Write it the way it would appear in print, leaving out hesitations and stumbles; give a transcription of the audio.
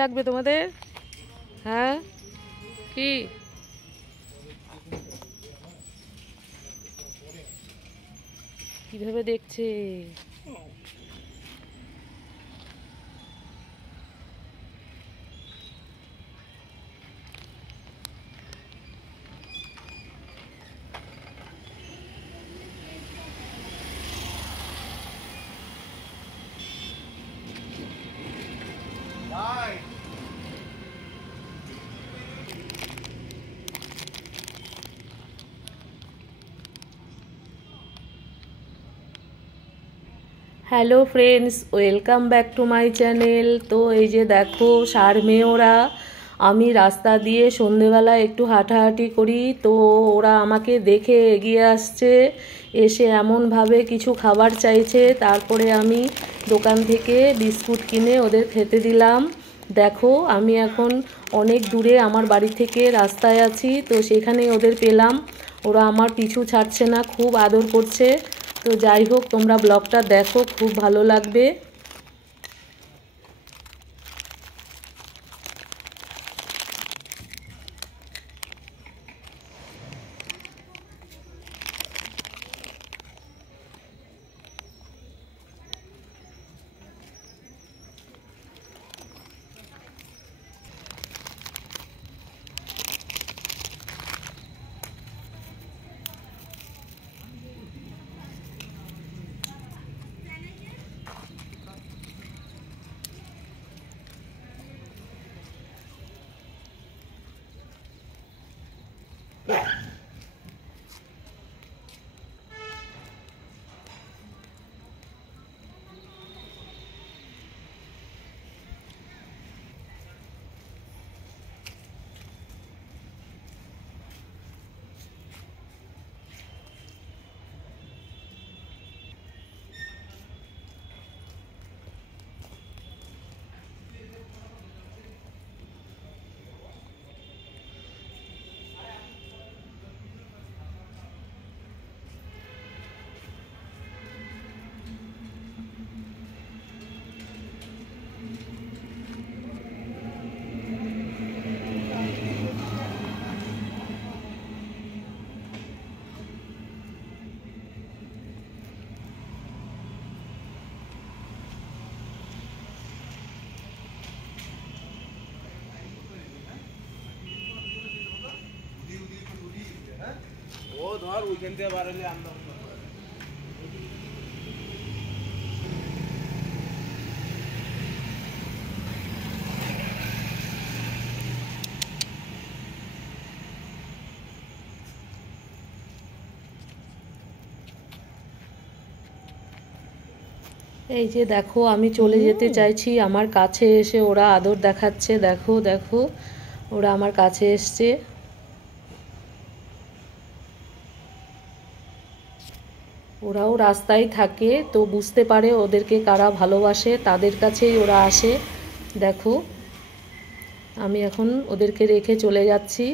লাগবে তোমাদের? হ্যাঁ, কি কিভাবে দেখছে? Hello friends, welcome back to my channel. তো এই যে দেখো সার মেয়ে ওরা, আমি রাস্তা দিয়ে সন্ধেবেলা একটু হাঁটাহাঁটি করি, তো ওরা আমাকে দেখে এগিয়ে আসছে, এসে এমনভাবে কিছু খাবার চাইছে। তারপরে আমি দোকান থেকে বিস্কুট কিনে ওদের খেতে দিলাম। দেখো আমি এখন অনেক দূরে আমার বাড়ি থেকে রাস্তায় আছি, তো সেখানেই ওদের পেলাম। ওরা আমার পিছু ছাড়ছে না, খুব আদর করছে। তো যাই হোক, তোমরা ব্লগটা দেখো, খুব ভালো লাগবে। এই যে দেখো আমি চলে যেতে চাইছি, আমার কাছে এসে ওরা আদর দেখাচ্ছে। দেখো দেখো, ওরা আমার কাছে এসছে। ওরাও রাস্তায় থাকে, তো বুঝতে পারে ওদেরকে কারা ভালোবাসে, তাদের কাছেই ওরা আসে। দেখো আমি এখন ওদেরকে রেখে চলে যাচ্ছি।